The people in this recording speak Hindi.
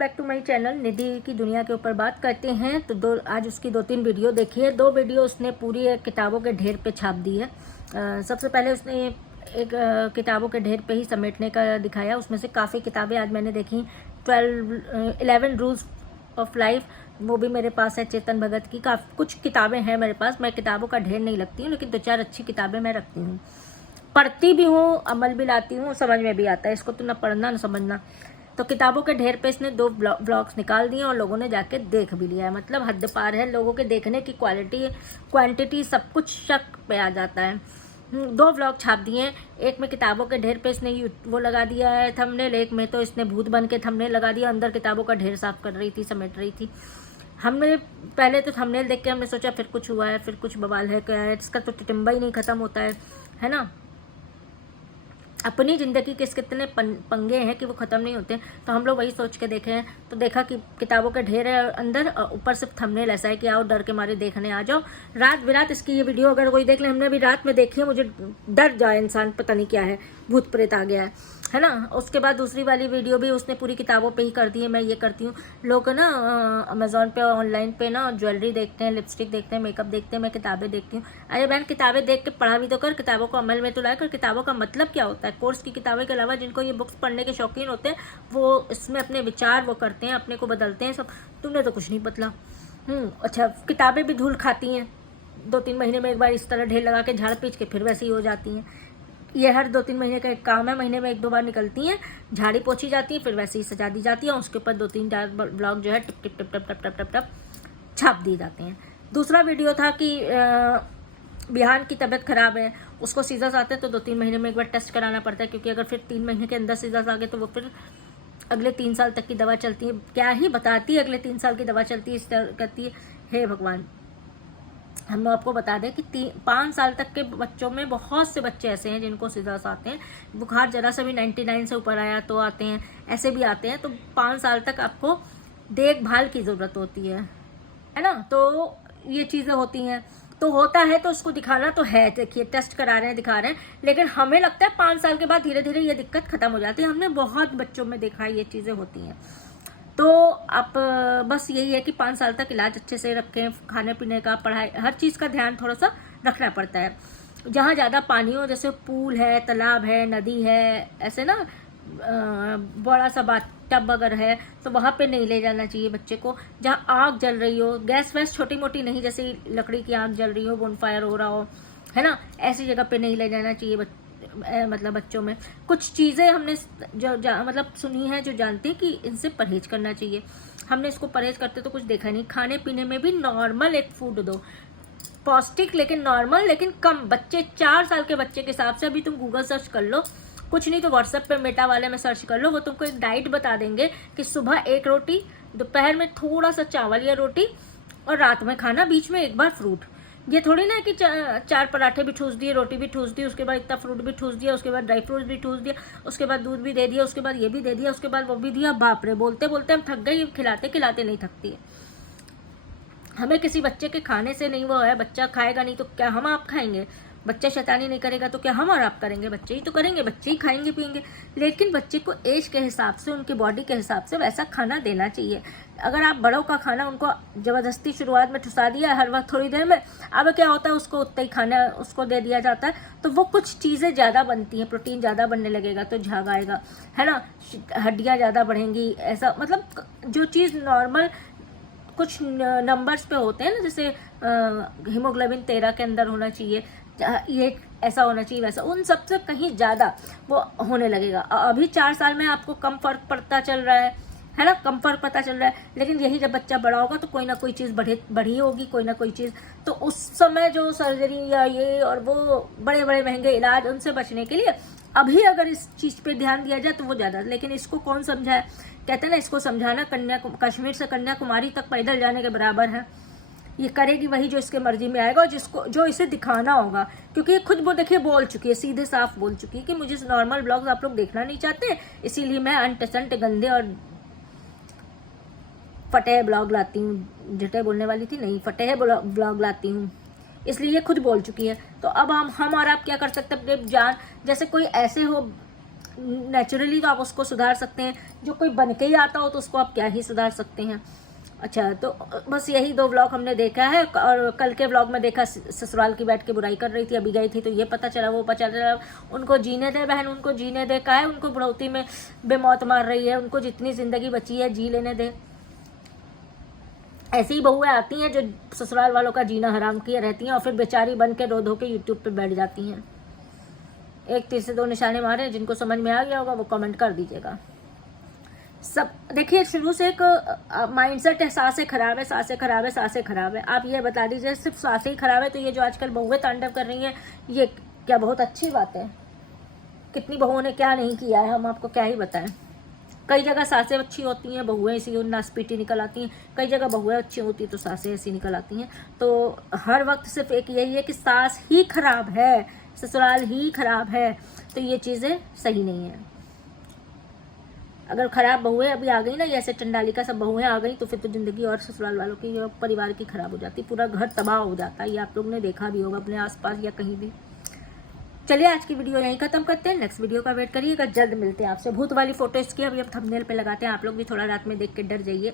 बैक टू माय चैनल निधि की दुनिया के ऊपर बात करते हैं। तो आज उसकी 2-3 वीडियो देखी है। 2 वीडियो उसने पूरी किताबों के ढेर पे छाप दी है। सबसे पहले उसने एक किताबों के ढेर पे ही समेटने का दिखाया। उसमें से काफ़ी किताबें आज मैंने देखी। 11 रूल्स ऑफ लाइफ, वो भी मेरे पास है। चेतन भगत की कुछ किताबें हैं मेरे पास। मैं किताबों का ढेर नहीं रखती हूँ, लेकिन 2-4 अच्छी किताबें मैं रखती हूँ, पढ़ती भी हूँ, अमल भी लाती हूँ, समझ में भी आता है। इसको तो ना पढ़ना ना समझना। तो किताबों के ढेर पे इसने 2 व्लॉग्स निकाल दिए और लोगों ने जाके देख भी लिया है। मतलब हद पार है लोगों के देखने की क्वांटिटी सब कुछ शक पे आ जाता है। 2 व्लॉग छाप दिए हैं। एक में किताबों के ढेर पे इसने वो लगा दिया है थंबनेल, एक में तो इसने भूत बन के थंबनेल लगा दिया। अंदर किताबों का ढेर साफ कर रही थी, समेट रही थी। हमने पहले तो थंबनेल देख के हमने सोचा फिर कुछ हुआ है, फिर कुछ बवाल है, क्या है, इसका तो टिटम्बा ही नहीं खत्म होता है ना। अपनी ज़िंदगी के कितने पंगे हैं कि वो ख़त्म नहीं होते। तो हम लोग वही सोच के देखे हैं। तो देखा कि किताबों के ढेर है अंदर, और ऊपर सिर्फ थंबनेल ऐसा है कि आओ डर के मारे देखने आ जाओ। रात बिरात इसकी ये वीडियो अगर कोई देख ले, हमने अभी रात में देखी है, मुझे डर जाए इंसान, पता नहीं क्या है, भूत प्रेत आ गया है ना। उसके बाद दूसरी वाली वीडियो भी उसने पूरी किताबों पे ही कर दी है। मैं ये करती हूँ, लोग ना अमेज़ॉन पे ऑनलाइन पे ना ज्वेलरी देखते हैं, लिपस्टिक देखते हैं, मेकअप देखते हैं, मैं किताबें देखती हूँ। अरे बहन, किताबें देख के पढ़ा भी तो कर, किताबों को अमल में तो लाया कर। किताबों का मतलब क्या होता है? कोर्स की किताबें के अलावा जिनको ये बुक्स पढ़ने के शौकीन होते हैं, वो इसमें अपने विचार वो करते हैं, अपने को बदलते हैं सब। तुमने तो कुछ नहीं बदला। अच्छा, किताबें भी धूल खाती हैं। 2-3 महीने में एक बार इस तरह ढेर लगा के झाड़ पीट के फिर वैसे ही हो जाती हैं। ये हर 2-3 महीने का एक काम है। महीने में 1-2 बार निकलती हैं, झाड़ी पोछी जाती है, फिर वैसे ही सजा दी जाती है। उसके ऊपर 2-3-4 ब्लॉग जो है टिप टिप टिप टप टप टप टप टप छाप दिए जाते हैं। दूसरा वीडियो था कि बिहान की तबीयत खराब है, उसको सीजर्स आते हैं, तो 2-3 महीने में एक बार टेस्ट कराना पड़ता है, क्योंकि अगर फिर 3 महीने के अंदर सीजर्स आ गए तो वो फिर अगले 3 साल तक की दवा चलती है। क्या ही बताती है, अगले 3 साल की दवा चलती है, इस तरह कहती है। हे भगवान, हम आपको बता दें कि 5 साल तक के बच्चों में बहुत से बच्चे ऐसे हैं जिनको सीजर्स आते हैं। बुखार जरा सा भी 99 से ऊपर आया तो आते हैं, ऐसे भी आते हैं। तो 5 साल तक आपको देखभाल की ज़रूरत होती है ना। तो ये चीज़ें होती हैं, तो होता है तो उसको दिखाना तो है। देखिए, टेस्ट करा रहे हैं, दिखा रहे हैं, लेकिन हमें लगता है 5 साल के बाद धीरे धीरे ये दिक्कत खत्म हो जाती है। हमने बहुत बच्चों में देखा है ये चीज़ें होती हैं। तो आप बस यही है कि 5 साल तक इलाज अच्छे से रखें, खाने पीने का, पढ़ाई, हर चीज़ का ध्यान थोड़ा सा रखना पड़ता है। जहाँ ज़्यादा पानी हो, जैसे पूल है, तालाब है, नदी है, ऐसे ना बड़ा सा टब अगर है, तो वहाँ पे नहीं ले जाना चाहिए बच्चे को। जहाँ आग जल रही हो, गैस वैस छोटी मोटी नहीं, जैसे लकड़ी की आग जल रही हो, बोनफायर हो रहा हो, है ना, ऐसी जगह पे नहीं ले जाना चाहिए मतलब बच्चों में। कुछ चीज़ें हमने मतलब सुनी है, जो जानते हैं कि इनसे परहेज करना चाहिए। हमने इसको परहेज करते तो कुछ देखा नहीं। खाने पीने में भी नॉर्मल एक फूड दो, पौष्टिक लेकिन नॉर्मल, लेकिन कम। बच्चे 4 साल के बच्चे के हिसाब से अभी तुम गूगल सर्च कर लो, कुछ नहीं तो व्हाट्सएप पे मेटा वाले में सर्च कर लो, वो तुमको एक डाइट बता देंगे कि सुबह 1 रोटी, दोपहर में थोड़ा सा चावल या रोटी, और रात में खाना, बीच में 1 बार फ्रूट। ये थोड़ी ना कि 4 पराठे भी ठूस दिए, रोटी भी ठूस दी, उसके बाद इतना फ्रूट भी ठूस दिया, उसके बाद ड्राई फ्रूट भी ठूस दिया, उसके बाद दूध भी दे दिया, उसके बाद ये भी दे दिया, उसके बाद वो भी दिया। बाप रे, बोलते बोलते हम थक गए। खिलाते खिलाते नहीं थकती है। हमें किसी बच्चे के खाने से नहीं वो है। बच्चा खाएगा नहीं तो क्या हम आप खाएंगे? बच्चा शैतानी नहीं करेगा तो क्या हम और आप करेंगे? बच्चे ही तो करेंगे, बच्चे ही खाएंगे पिएंगे। लेकिन बच्चे को एज के हिसाब से, उनकी बॉडी के हिसाब से वैसा खाना देना चाहिए। अगर आप बड़ों का खाना उनको ज़बरदस्ती शुरुआत में ठुसा दिया हर वक्त थोड़ी देर में, अब क्या होता है, उसको उतना ही खाना उसको दे दिया जाता है, तो वो कुछ चीज़ें ज़्यादा बनती हैं, प्रोटीन ज़्यादा बनने लगेगा तो झाग आएगा, है ना, हड्डियाँ ज़्यादा बढ़ेंगी। ऐसा मतलब जो चीज़ नॉर्मल कुछ नंबर्स पे होते हैं ना, जैसे हीमोग्लोबिन 13 के अंदर होना चाहिए, ये ऐसा होना चाहिए, वैसा उन सबसे कहीं ज़्यादा वो होने लगेगा। अभी 4 साल में आपको कम फर्क पड़ता चल रहा है ना, कम फर्क पता चल रहा है। लेकिन यही जब बच्चा बड़ा होगा तो कोई ना कोई चीज़ बढ़ी होगी, कोई ना कोई चीज़। तो उस समय जो सर्जरी या ये और वो बड़े बड़े महंगे इलाज, उनसे बचने के लिए अभी अगर इस चीज़ पे ध्यान दिया जाए तो वो ज़्यादा। लेकिन इसको कौन समझाए? कहते हैं ना, इसको समझाना कश्मीर से कन्याकुमारी तक पैदल जाने के बराबर है। ये करेगी वही जो इसके मर्जी में आएगा, और जो इसे दिखाना होगा। क्योंकि ये खुद वो देखिए बोल चुकी है, सीधे साफ बोल चुकी है कि मुझे नॉर्मल ब्लॉग्स आप लोग देखना नहीं चाहते, इसीलिए मैं अनटसंट, गंदे और फटे ब्लॉग लाती हूँ। झटे बोलने वाली थी, नहीं, फटे ब्लॉग लाती हूँ, इसलिए ये खुद बोल चुकी है। तो अब हम और आप क्या कर सकते हैं? अपने जान, जैसे कोई ऐसे हो नेचुरली तो आप उसको सुधार सकते हैं, जो कोई बन के ही आता हो तो उसको आप क्या ही सुधार सकते हैं। अच्छा, तो बस यही 2 व्लॉग हमने देखा है। और कल के व्लॉग में देखा ससुराल की बैठ के बुराई कर रही थी, अभी गई थी तो ये पता चला, वो पता चला। उनको जीने दे बहन, उनको जीने दे। काहे उनको बुढ़ौती में बेमौत मार रही है? उनको जितनी ज़िंदगी बची है जी लेने दे। ऐसी ही बहुएं आती हैं जो ससुराल वालों का जीना हराम किए रहती हैं और फिर बेचारी बन के रो धो के यूट्यूब पे बैठ जाती हैं। 1 तीर से 2 निशाने मारे। जिनको समझ में आ गया होगा वो कमेंट कर दीजिएगा। सब देखिए, शुरू से एक माइंडसेट है, सासें खराब है, सासें खराब है, सासें खराब है। आप ये बता दीजिए सिर्फ सासें ही खराब है तो ये जो आजकल बहुएं तांडव कर रही हैं, ये क्या बहुत अच्छी बात है? कितनी बहुओं ने क्या नहीं किया है, हम आपको क्या ही बताएं। कई जगह सासें अच्छी होती हैं, बहुएं ऐसी नासपीटी निकल आती हैं। कई जगह बहुएं अच्छी होती हैं तो सासें ऐसी निकल आती हैं। तो हर वक्त सिर्फ एक यही है कि सास ही खराब है, ससुराल ही खराब है, तो ये चीज़ें सही नहीं है। अगर खराब बहुएं अभी आ गई ना, ऐसे चंडाली का सब बहुएं आ गई, तो फिर तो ज़िंदगी और ससुराल वालों की और परिवार की खराब हो जाती, पूरा घर तबाह हो जाता है। ये आप लोग ने देखा भी होगा अपने आसपास या कहीं भी। चलिए आज की वीडियो यहीं खत्म करते हैं। नेक्स्ट वीडियो का वेट करिएगा, जल्द मिलते हैं आपसे। भूत वाली फोटो इसकी अभी हम थंबनेल पे लगाते हैं, आप लोग भी थोड़ा रात में देख के डर जाइए।